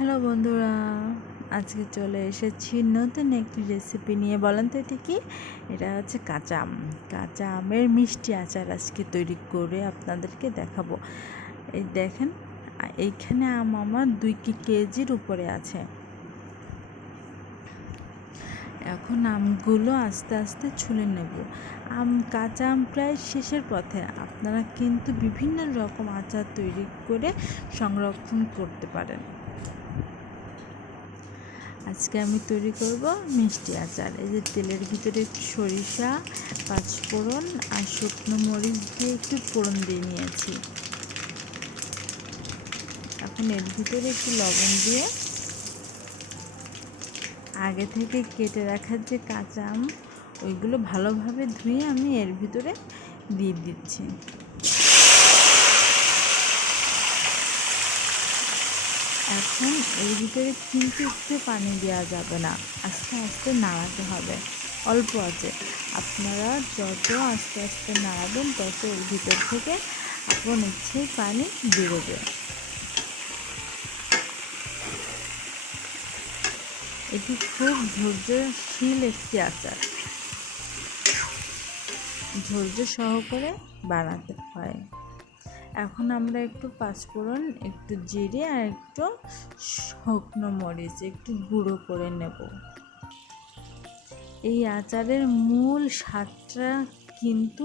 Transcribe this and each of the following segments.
Hello বন্ধুরা, আজকে চলে এসেছি নতুন একটি রেসিপি নিয়ে। বলেন তো এটা কি? এটা হচ্ছে কাঁচা আমের মিষ্টি আচার আজকে তৈরি করে আপনাদেরকে দেখাবো। এই দেখেন, এইখানে আম আমার 2 কেজির উপরে আছে। এখন আমগুলো আস্তে আস্তে ছুলে নেব। কাঁচা আম প্রায় শেষের পথে। আপনারা কিন্তু বিভিন্ন রকম আচার তৈরি করে সংরক্ষণ করতে পারেন। আজকে আমি তৈরি করব মিষ্টি আচার। এই যে তেলের ভিতরে সরিষা, পাঁচফোড়ন আর শুকনো মরিচ দিয়ে একটু ফোড়ন দিয়ে নিয়েছি। এখন এর ভিতরে একটু লবণ দিয়ে আগে থেকে কেটে রাখার যে কাঁচা আম, ওইগুলো ভালোভাবে ধুয়ে আমি এর ভিতরে দিয়ে দিচ্ছি। এখন এর ভিতরে কিন্তু একটু পানি দেওয়া যাবে না, আস্তে আস্তে নাড়াতে হবে অল্প আছে। আপনারা যত আস্তে আস্তে নাড়াবেন তত এর ভিতর থেকে আপন ইচ্ছেই পানি বেরোবে। এটি খুব ধৈর্যশীল একটি আচার, ধৈর্য সহকারে বানাতে হয়। এখন আমরা একটু পাঁচফোড়ন, একটু জিরে আর একটু শুকনো মরিচ একটু গুঁড়ো করে নেব। এই আচারের মূল স্বাদটা কিন্তু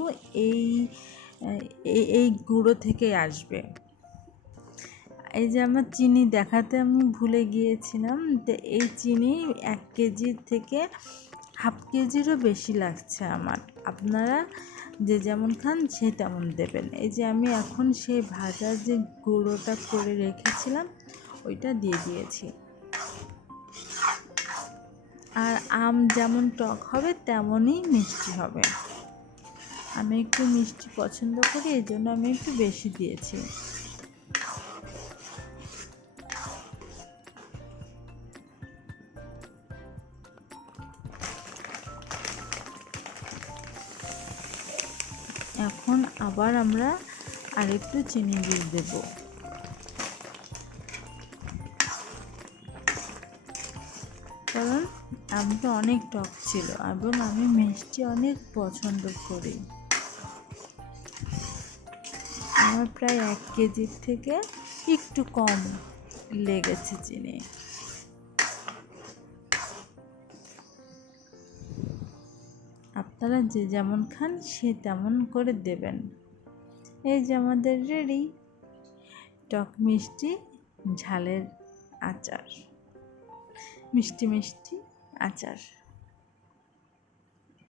এই গুঁড়ো থেকে আসবে। এই যে আমার চিনি দেখাতে আমি ভুলে গিয়েছিলাম, তো এই চিনি 1 কেজির থেকে হাফ কেজিরও বেশি লাগছে আমার। আপনারা যে যেমন খান সে তেমন দেবেন। এই যে আমি এখন সেই ভাজা যে গুঁড়োটা করে রেখেছিলাম ওইটা দিয়ে দিয়েছি। আর আম যেমন টক হবে তেমনই মিষ্টি হবে। আমি একটু মিষ্টি পছন্দ করি, এই জন্য আমি একটু বেশি দিয়েছি। এখন আবার আমরা আরেকটু চিনি দিয়ে দেব। কারণ আমটা অনেক টক ছিল এবং আমি মিষ্টি অনেক পছন্দ করি। আমার প্রায় 1 কেজির থেকে একটু কম লেগেছে চিনি। আপনারা যে যেমন খান সে তেমন করে দেবেন। এই যে আমাদের রেডি টক মিষ্টি ঝালের আচার, মিষ্টি মিষ্টি আচার।